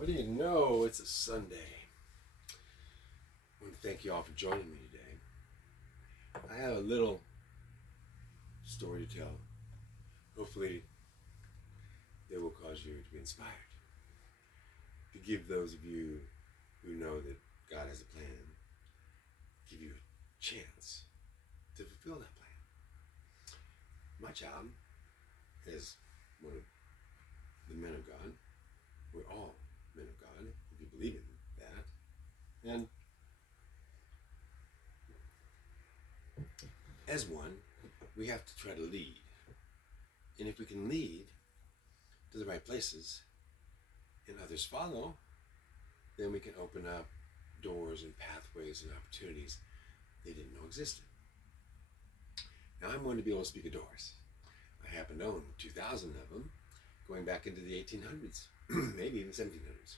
What do you know? It's a Sunday. I want to thank you all for joining me today. I have a little story to tell. Hopefully, it will cause you to be inspired. To give those of you who know that God has a plan, give you a chance to fulfill that plan. My job as one of the men of God, we're all men of God, if you believe in that. And as one, we have to try to lead. And if we can lead to the right places and others follow, then we can open up doors and pathways and opportunities they didn't know existed. Now I'm going to be able to speak of doors. I happen to own 2,000 of them, going back into the 1800s, maybe even 1700s.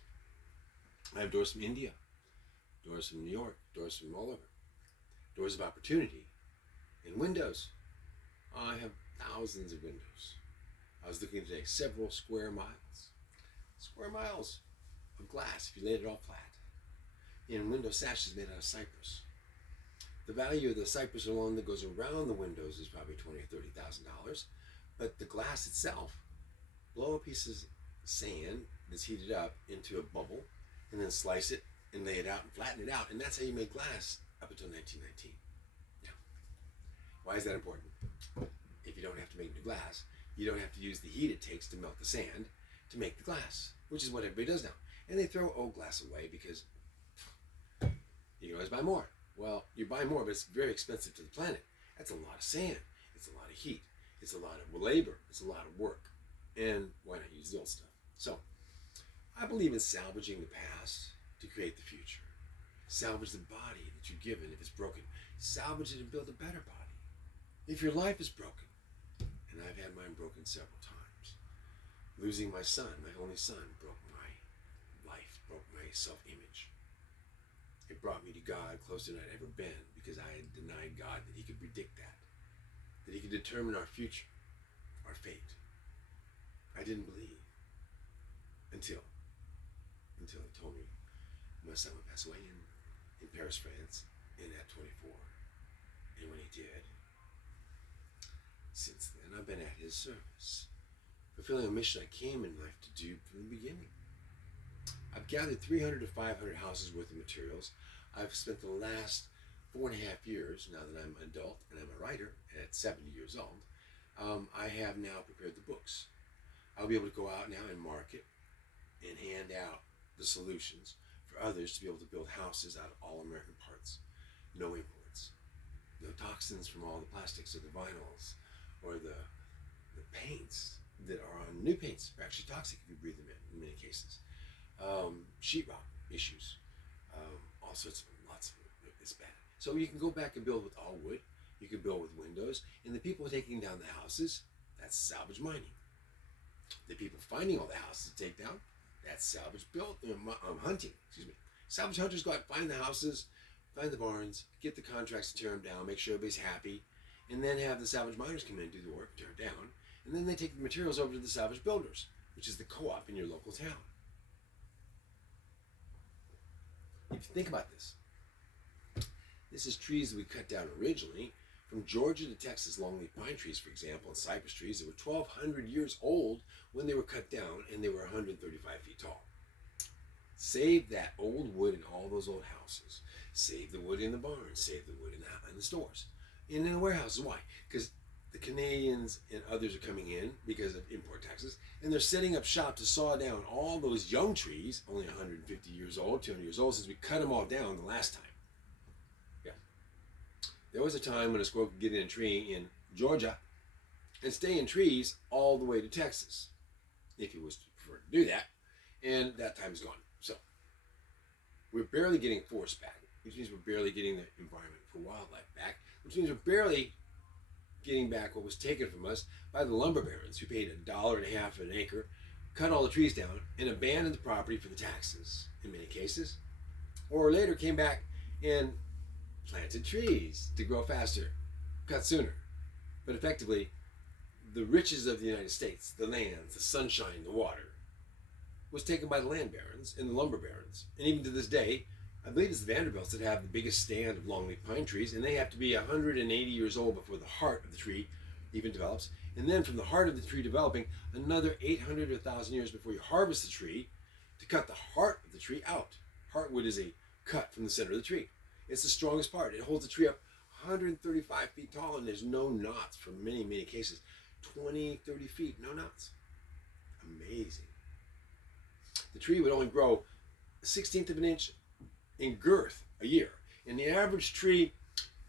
I have doors from India, doors from New York, doors from all over, doors of opportunity, and windows. I have thousands of windows. I was looking today, several square miles of glass if you laid it all flat, and window sashes made out of cypress. The value of the cypress alone that goes around the windows is probably $20,000 or $30,000, but the glass itself, blow a piece of sand that's heated up into a bubble, and then slice it and lay it out and flatten it out, and that's how you make glass up until 1919. Now, why is that important? If you don't have to make new glass, you don't have to use the heat it takes to melt the sand to make the glass, which is what everybody does now. And they throw old glass away because you can always buy more. Well, you buy more, but it's very expensive to the planet. That's a lot of sand. It's a lot of heat. It's a lot of labor. It's a lot of work. And why not use the old stuff? So, I believe in salvaging the past to create the future. Salvage the body that you're given if it's broken. Salvage it and build a better body. If your life is broken, and I've had mine broken several times. Losing my son, my only son, broke my life, broke my self-image. It brought me to God closer than I'd ever been because I had denied God that he could predict that he could determine our future, our fate. I didn't believe until he told me my son would pass away in Paris, France, and at 24. And when he did, since then I've been at his service, fulfilling a mission I came in life to do from the beginning. I've gathered 300 to 500 houses worth of materials. I've spent the last 4.5 years, now that I'm an adult and I'm a writer at 70 years old, I have now prepared the books. I'll be able to go out now and market and hand out the solutions for others to be able to build houses out of all American parts. No imports. No toxins from all the plastics or the vinyls or the paints that are on new paints are actually toxic if you breathe them in many cases. Sheetrock issues, all sorts of lots of it. It's bad. So you can go back and build with all wood. You can build with windows. And the people taking down the houses, that's salvage mining. The people finding all the houses to take down, that's salvage hunting. Excuse me. Salvage hunters go out, find the houses, find the barns, get the contracts to tear them down, make sure everybody's happy, and then have the salvage miners come in and do the work, tear it down, and then they take the materials over to the salvage builders, which is the co-op in your local town. If you think about this, this is trees that we cut down originally from Georgia to Texas, longleaf pine trees, for example, and cypress trees that were 1,200 years old when they were cut down, and they were 135 feet tall. Save that old wood in all those old houses. Save the wood in the barns. Save the wood in the stores. And in the warehouses. Why? Because the Canadians and others are coming in because of import taxes, and they're setting up shop to saw down all those young trees, only 150 years old, 200 years old, since we cut them all down the last time. Yeah. There was a time when a squirrel could get in a tree in Georgia and stay in trees all the way to Texas, if he was to prefer to do that, and that time is gone. So, we're barely getting forests back, which means we're barely getting the environment for wildlife back, which means we're barely getting back what was taken from us by the lumber barons who paid $1.50 an acre, cut all the trees down, and abandoned the property for the taxes in many cases, or later came back and planted trees to grow faster, cut sooner. But effectively, the riches of the United States, the lands, the sunshine, the water, was taken by the land barons and the lumber barons. And even to this day, I believe it's the Vanderbilts that have the biggest stand of longleaf pine trees, and they have to be 180 years old before the heart of the tree even develops. And then from the heart of the tree developing, another 800 or 1,000 years before you harvest the tree to cut the heart of the tree out. Heartwood is a cut from the center of the tree. It's the strongest part. It holds the tree up 135 feet tall, and there's no knots for many, many cases. 20, 30 feet, no knots. Amazing. The tree would only grow a 1/16 of an inch in girth a year. And the average tree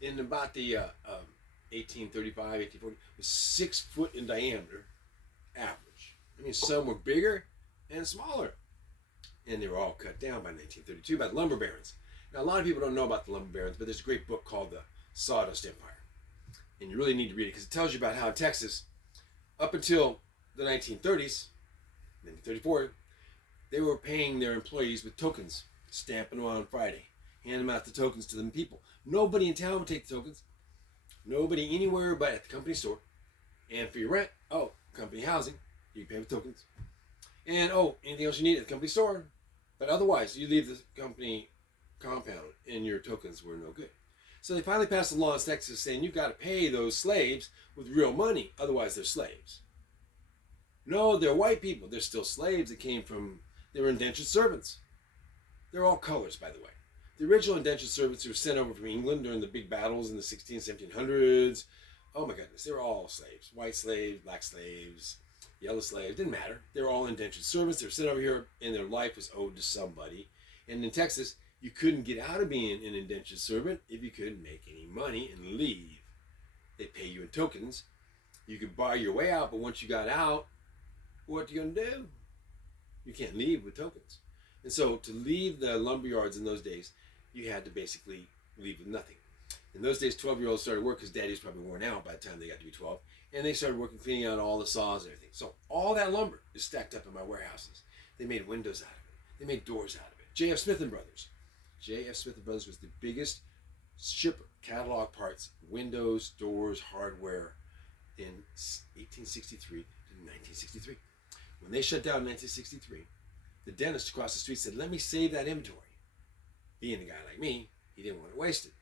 in about the 1835, 1840 was 6 foot in diameter, average. I mean, some were bigger and smaller. And they were all cut down by 1932 by the lumber barons. Now, a lot of people don't know about the lumber barons, but there's a great book called The Sawdust Empire. And you really need to read it because it tells you about how in Texas, up until the 1930s, 1934, they were paying their employees with tokens, stamping them on Friday, handing them out the tokens to the people. Nobody in town would take the tokens. Nobody anywhere but at the company store. And for your rent, company housing, you pay with tokens. And anything else you need at the company store. But otherwise, you leave the company compound and your tokens were no good. So they finally passed a law in Texas saying you've got to pay those slaves with real money, otherwise they're slaves. No, they're white people. They're still slaves. They were indentured servants. They're all colors, by the way. The original indentured servants who were sent over from England during the big battles in the 1700s, oh my goodness, they were all slaves. White slaves, black slaves, yellow slaves, didn't matter. They were all indentured servants. They were sent over here and their life was owed to somebody. And in Texas, you couldn't get out of being an indentured servant if you couldn't make any money and leave. They pay you in tokens. You could buy your way out, but once you got out, what are you going to do? You can't leave with tokens. And so to leave the lumber yards in those days, you had to basically leave with nothing. In those days, 12-year-olds started work because daddy was probably worn out by the time they got to be 12. And they started working, cleaning out all the saws and everything. So all that lumber is stacked up in my warehouses. They made windows out of it. They made doors out of it. J.F. Smith & Brothers. J.F. Smith & Brothers was the biggest shipper, catalog parts, windows, doors, hardware in 1863 to 1963. When they shut down in 1963, the dentist across the street said, let me save that inventory. Being a guy like me, he didn't want it wasted.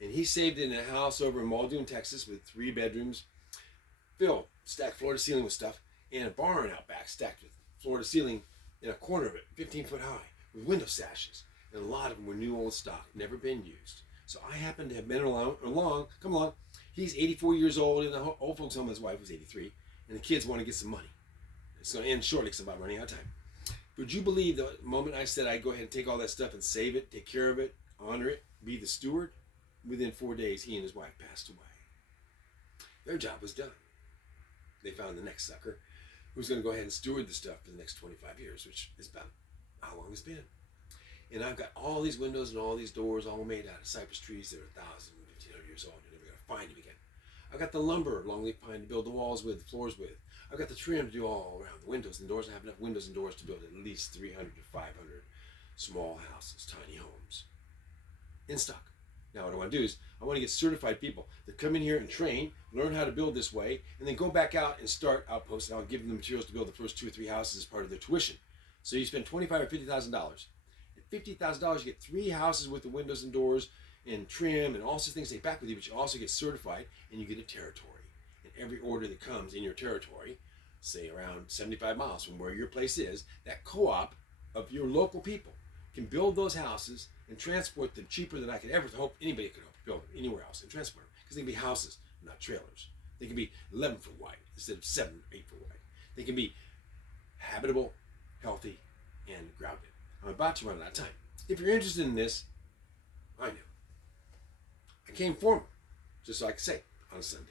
And he saved it in a house over in Muldoon, Texas with 3 bedrooms, filled, stacked floor to ceiling with stuff, and a barn out back stacked with floor to ceiling in a corner of it, 15 foot high, with window sashes. And a lot of them were new old stock, never been used. So I happened to have been come along. He's 84 years old in the old folks home. His wife was 83. And the kids want to get some money. It's going to end shortly because I'm about running out of time. Would you believe the moment I said I'd go ahead and take all that stuff and save it, take care of it, honor it, be the steward? Within 4 days, he and his wife passed away. Their job was done. They found the next sucker who's going to go ahead and steward the stuff for the next 25 years, which is about how long it's been. And I've got all these windows and all these doors all made out of cypress trees that are 1,000, 1,500 years old. You're never going to find them again. I've got the lumber, longleaf pine to build the walls with, the floors with. I've got the trim to do all around the windows and doors. I have enough windows and doors to build at least 300 to 500 small houses, tiny homes in stock. Now what I want to do is I want to get certified people that come in here and train, learn how to build this way, and then go back out and start outposts. And I'll give them the materials to build the first 2 or 3 houses as part of their tuition. So you spend $25,000 or $50,000. At $50,000, you get 3 houses with the windows and doors and trim and all sorts of things to take back with you, but you also get certified and you get a territory. And every order that comes in your territory, say around 75 miles from where your place is, that co-op of your local people can build those houses and transport them cheaper than I could ever hope anybody could hope to build them anywhere else and transport them. Because they can be houses, not trailers. They can be 11 foot wide instead of 7 or 8 foot wide. They can be habitable, healthy, and grounded. I'm about to run out of time. If you're interested in this, I know. I came forward just so I could say on a Sunday,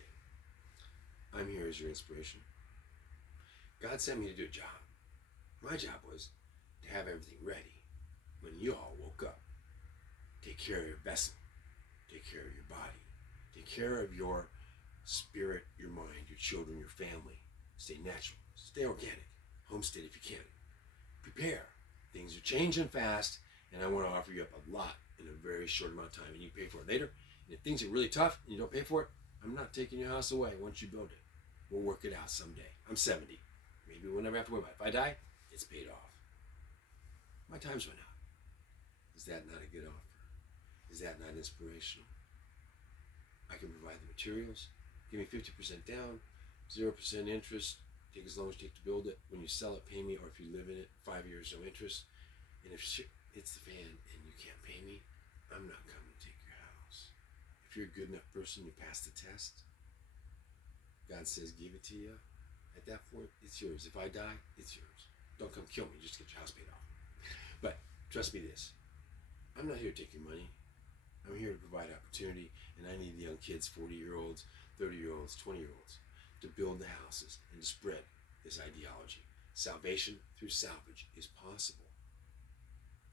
I'm here as your inspiration. God sent me to do a job. My job was to have everything ready when you all woke up. Take care of your vessel. Take care of your body. Take care of your spirit, your mind, your children, your family. Stay natural. Stay organic. Homestead if you can. Prepare. Things are changing fast, and I want to offer you up a lot in a very short amount of time, and you pay for it later. And if things are really tough and you don't pay for it, I'm not taking your house away once you build it. We'll work it out someday. I'm 70. Maybe we'll never have to worry about it. If I die, it's paid off. times went out. Is that not a good offer? Is that not inspirational? I can provide the materials, give me 50% down, 0% interest, take as long as you take to build it. When you sell it, pay me, or if you live in it, 5 years, no interest. And if shit hits the fan and you can't pay me, I'm not coming to take your house. If you're a good enough person, you pass the test, God says give it to you. At that point, it's yours. If I die, it's yours. Don't come kill me, just get your house paid off. But trust me this, I'm not here to take your money. I'm here to provide opportunity, and I need the young kids, 40-year-olds, 30-year-olds, 20-year-olds, to build the houses and to spread this ideology. Salvation through salvage is possible.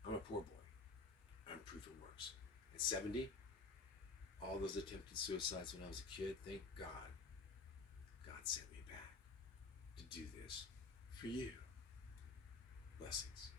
I'm a poor boy. I'm proof it works. At 70, all those attempted suicides when I was a kid, thank God, God sent me back to do this for you. Blessings.